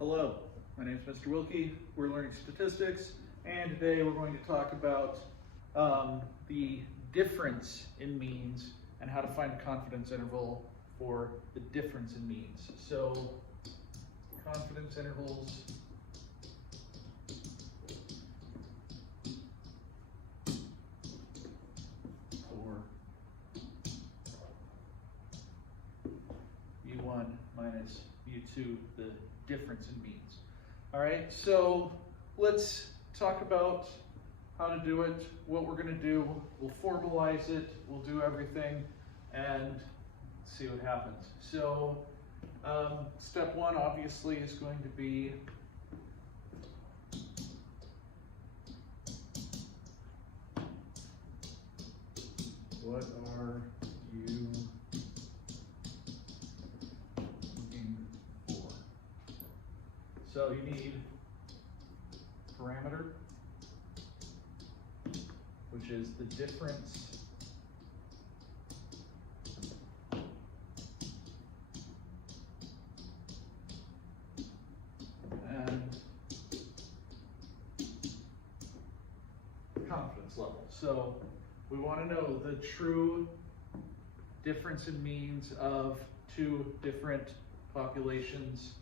Hello, my name is Mr. Wilke. We're learning statistics, and today we're going to talk about the difference in means and how to find a confidence interval for the difference in means. So, confidence intervals for U1 minus U2, the difference in means. All right, so let's talk about how to do it, what we're going to do. We'll formalize it, we'll do everything, and see what happens. So step one obviously is going to be what are you looking for? So you need parameter, which is the difference and confidence level. So we want to know the true difference in means of two different populations.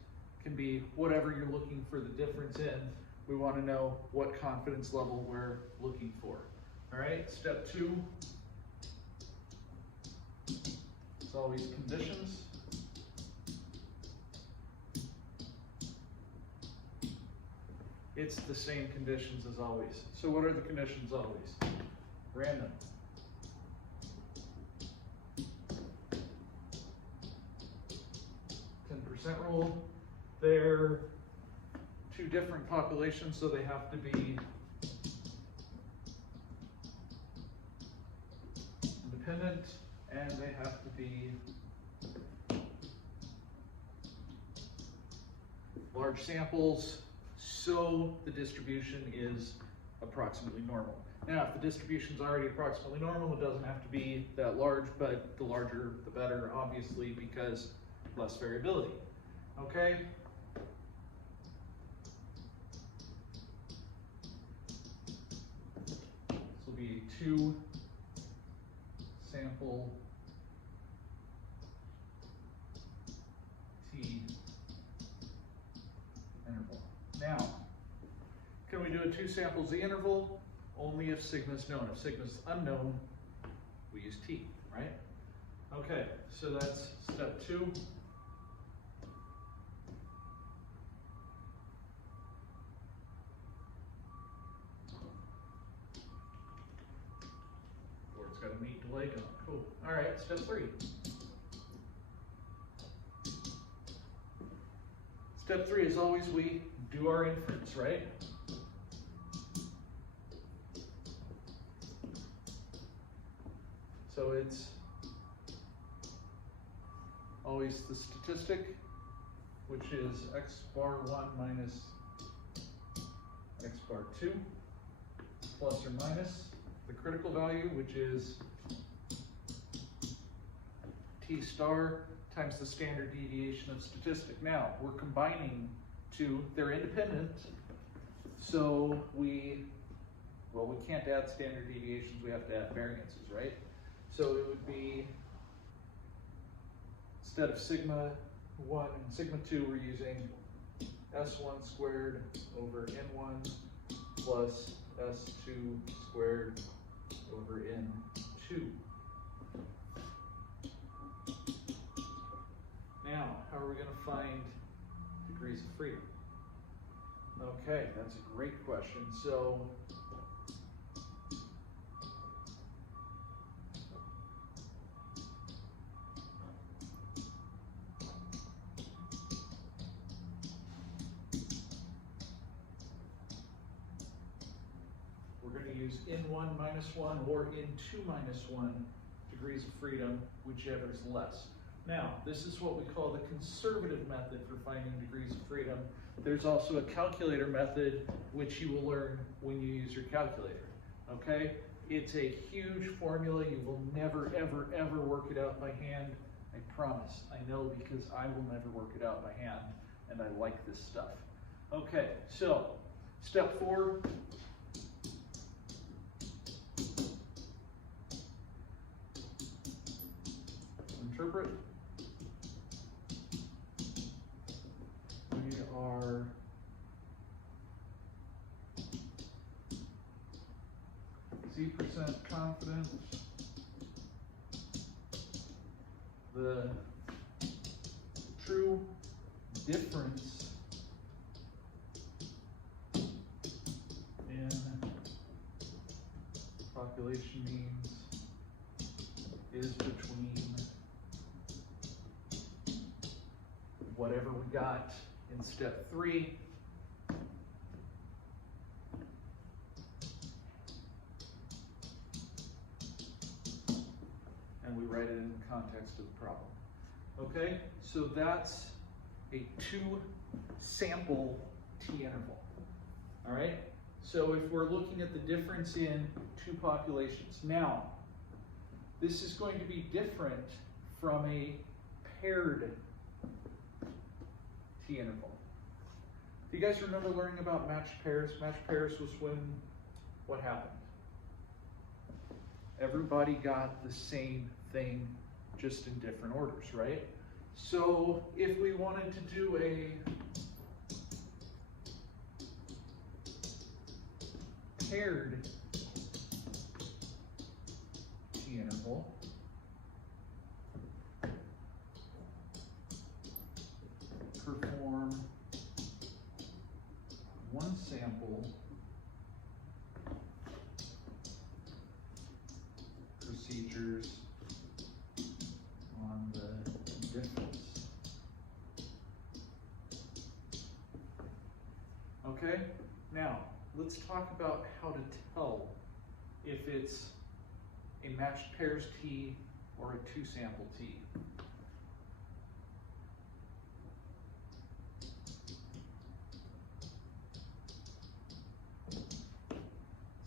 Can be whatever you're looking for the difference in. We want to know what confidence level we're looking for. All right, step two is always conditions. It's the same conditions as always. So what are the conditions always? Random. %% rule. They're two different populations, so they have to be independent and they have to be large samples, so the distribution is approximately normal. Now, if the distribution is already approximately normal, it doesn't have to be that large, but the larger the better, obviously, because less variability. Okay? This will be a 2 sample T interval. Now, can we do a 2 sample Z interval? Only if sigma is known. If sigma is unknown, we use T, right? Okay, so that's step 2. Or it's got a neat delay going. Cool. All right, step 3. Step 3 is always we do our inference, right? So it's always the statistic, which is x bar 1 minus x bar 2, plus or minus the critical value, which is t star times the standard deviation of statistic. Now, we're combining two, they're independent, so we can't add standard deviations, we have to add variances, right? So it would be, instead of sigma 1 and sigma 2, we're using S1 squared over N1 plus S2 squared over N2. Now, how are we going to find degrees of freedom? Okay, that's a great question. So, we're going to use N1 minus 1 or N2 minus 1 degrees of freedom, whichever is less. Now, this is what we call the conservative method for finding degrees of freedom. There's also a calculator method, which you will learn when you use your calculator, okay? It's a huge formula. You will never, ever, ever work it out by hand. I promise. I know, because I will never work it out by hand. and I like this stuff. Okay, so step 4. Interpret. We are Z% confident the true difference in population means is between whatever we got in step 3 and we write it in the context of the problem. Okay, so that's a 2-sample t-interval. All right, so if we're looking at the difference in 2 populations, now this is going to be different from a paired t-interval. Do you guys remember learning about matched pairs? Matched pairs was when what happened? Everybody got the same thing, just in different orders, right? So if we wanted to do a paired t-interval, perform 1 sample procedures on the difference. Okay, now let's talk about how to tell if it's a matched pairs T or a 2-sample T.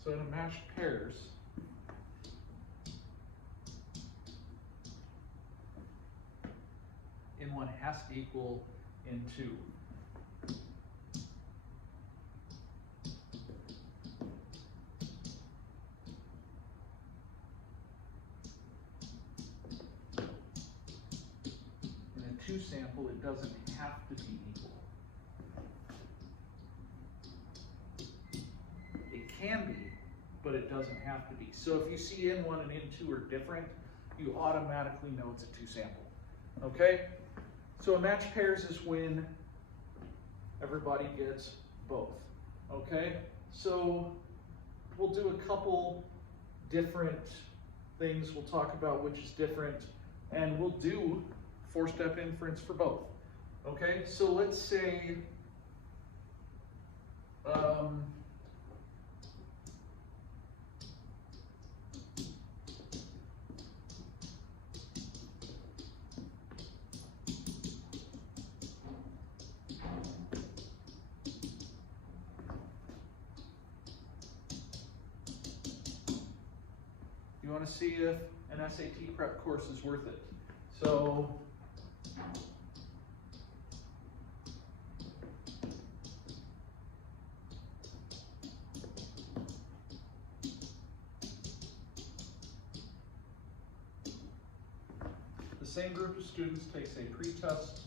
So in a matched pairs, in 1 has to equal in 2. In a 2-sample, it doesn't have to be equal. It can be, but it doesn't have to be. So if you see N1 and N2 are different, you automatically know it's a 2-sample. Okay? So a matched pairs is when everybody gets both. Okay? So we'll do a couple different things. We'll talk about which is different, and we'll do 4-step inference for both. Okay? So let's say you want to see if an SAT prep course is worth it. So the same group of students takes a pre-test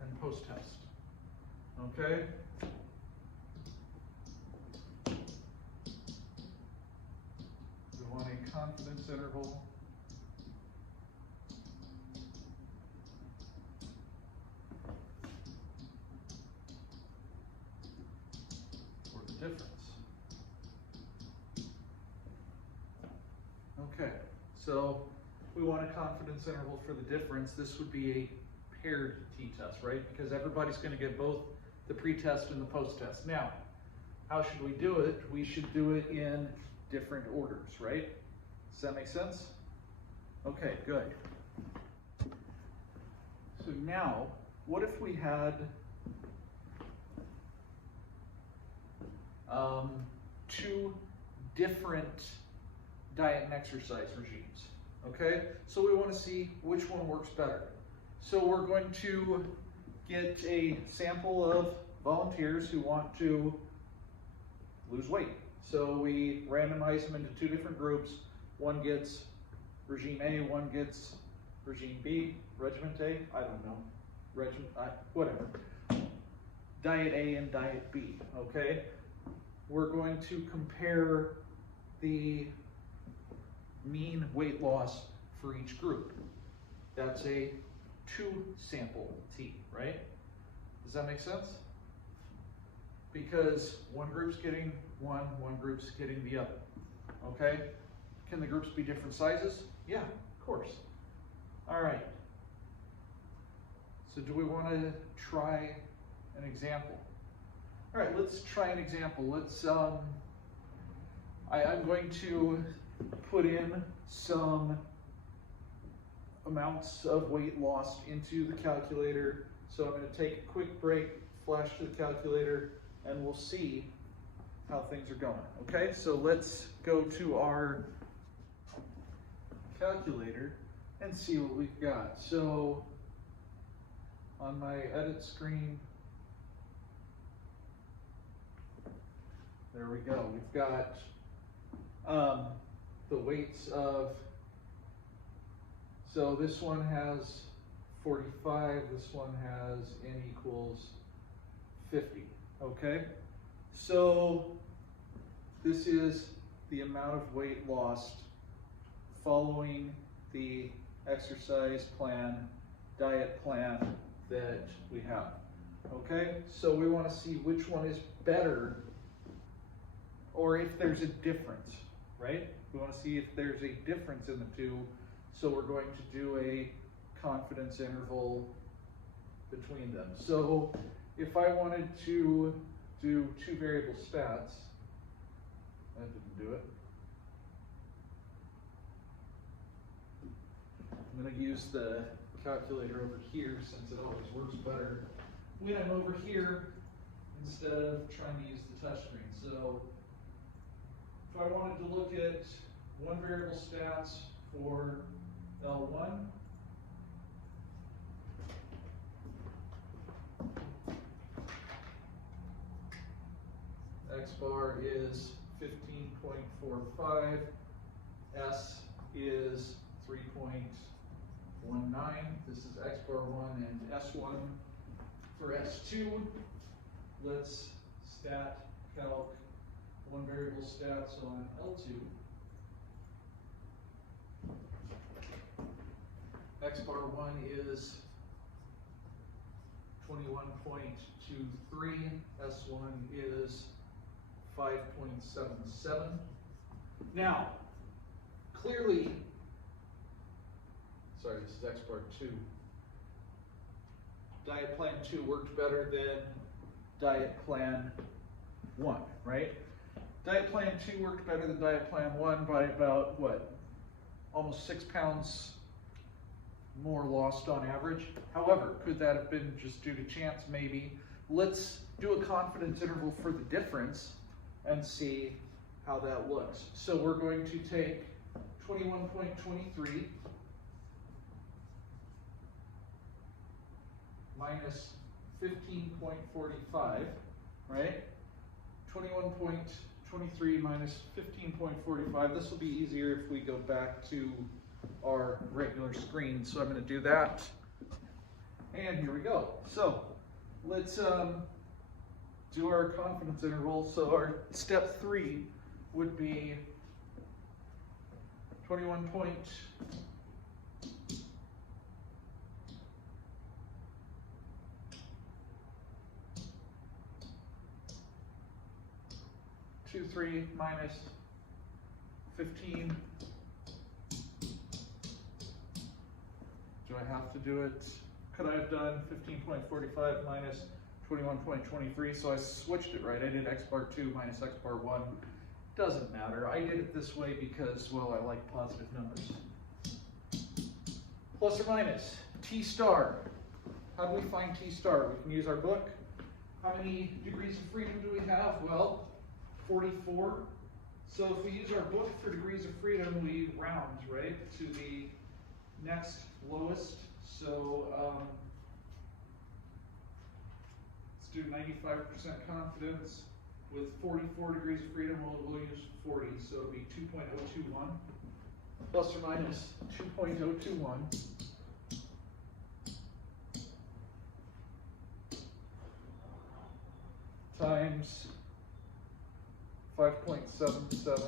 and post-test. Okay? We want a confidence interval for the difference. Okay, so we want a confidence interval for the difference. This would be a paired t-test, right? Because everybody's going to get both the pre-test and the post-test. Now, how should we do it? We should do it in different orders, right? Does that make sense? Okay, good. So now, what if we had two different diet and exercise regimes. Okay, so we want to see which one works better. So we're going to get a sample of volunteers who want to lose weight. So we randomize them into two different groups. One gets regime A, one gets regime B, regiment A, I don't know, whatever. Diet A and diet B, okay? We're going to compare the mean weight loss for each group. That's a 2-sample T, right? Does that make sense? Because one group's getting one group's getting the other, okay? Can the groups be different sizes? Yeah, of course. All right. So do we want to try an example? All right, let's try an example. Let's, I'm going to put in some amounts of weight lost into the calculator. So I'm going to take a quick break, flash to the calculator, and we'll see how things are going. Okay, so let's go to our calculator and see what we've got. So on my edit screen, there we go. We've got the weights of, so this one has 45, this one has n equals 50, okay? So this is the amount of weight lost following the exercise plan, diet plan that we have, okay? So we want to see which one is better, or if there's a difference, right? We want to see if there's a difference in the two, so we're going to do a confidence interval between them. So if I wanted to do two variable stats, that didn't do it. I'm going to use the calculator over here since it always works better when I'm over here instead of trying to use the touchscreen. So if I wanted to look at one variable stats for L1, X bar is 15.45, S is 3.19. This is X bar 1 and S1 for S2. Let's stat calc one variable stats on L2. X bar 1 is 21.23, S1 is 5.77. Now, clearly, sorry, this is X bar 2. Diet plan 2 worked better than diet plan 1, right? Diet plan 2 worked better than diet plan 1 by about, what, almost 6 pounds more lost on average. However, could that have been just due to chance? Maybe. Let's do a confidence interval for the difference and see how that looks. So we're going to take 21.23 minus 15.45, right? 21.23 minus 15.45. This will be easier if we go back to our regular screen. So I'm going to do that. And here we go. So let's do our confidence interval. So our step 3 would be 21.23 minus 15. Do I have to do it? Could I have done 15.45 minus 21.23? So I switched it, right? I did X bar 2 minus X bar 1. Doesn't matter. I did it this way because, well, I like positive numbers. Plus or minus T star. How do we find T star? We can use our book. How many degrees of freedom do we have? Well, 44. So if we use our book for degrees of freedom, we round, right, to the next lowest. So let's do 95% confidence with 44 degrees of freedom. We'll use 40, so it'll be 2.021 plus or minus 2.021 times 5.77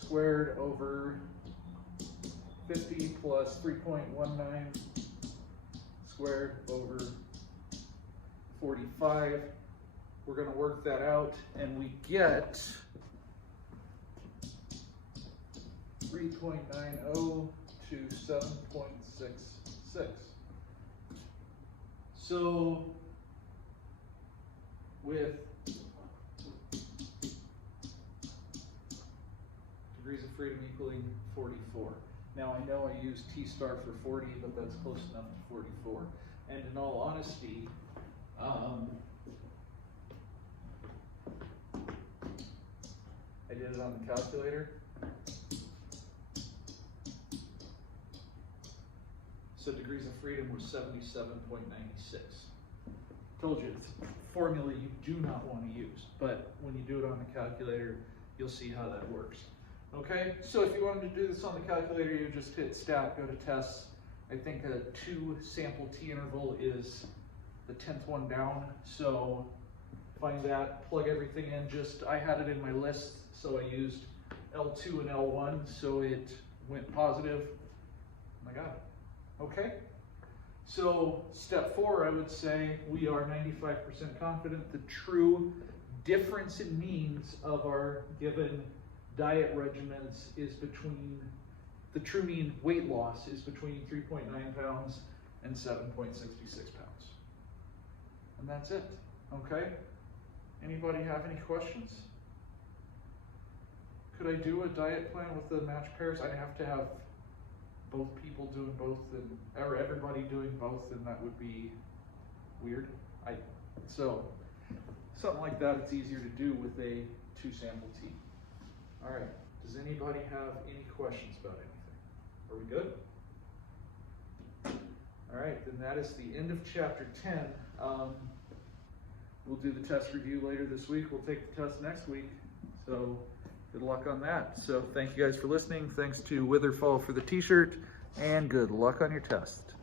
squared over 50 plus 3.19 squared over 45. We're going to work that out, and we get 3.90 to 7.66. So with degrees of freedom equaling 44. Now I know I used T star for 40, but that's close enough to 44. And in all honesty, I did it on the calculator. So degrees of freedom were 77.96. Told you, it's a formula you do not want to use, but when you do it on the calculator, you'll see how that works. Okay, so if you wanted to do this on the calculator, you just hit stat, go to tests. I think a 2 sample T interval is the 10th one down, so find that, plug everything in. I had it in my list, so I used L2 and L1, so it went positive, and I got it. Okay, so step 4, I would say we are 95% confident the true difference in means of our given diet regimens is between, the true mean weight loss is between 3.9 pounds and 7.66 pounds. And that's it, okay? Anybody have any questions? Could I do a diet plan with the match pairs? I'd have to have both people doing both, or everybody doing both, and that would be weird. So something like that, it's easier to do with a 2 sample T. All right, does anybody have any questions about anything? Are we good? All right, then that is the end of chapter 10. We'll do the test review later this week. We'll take the test next week. So good luck on that. So thank you guys for listening. Thanks to Witherfall for the t-shirt, and good luck on your test.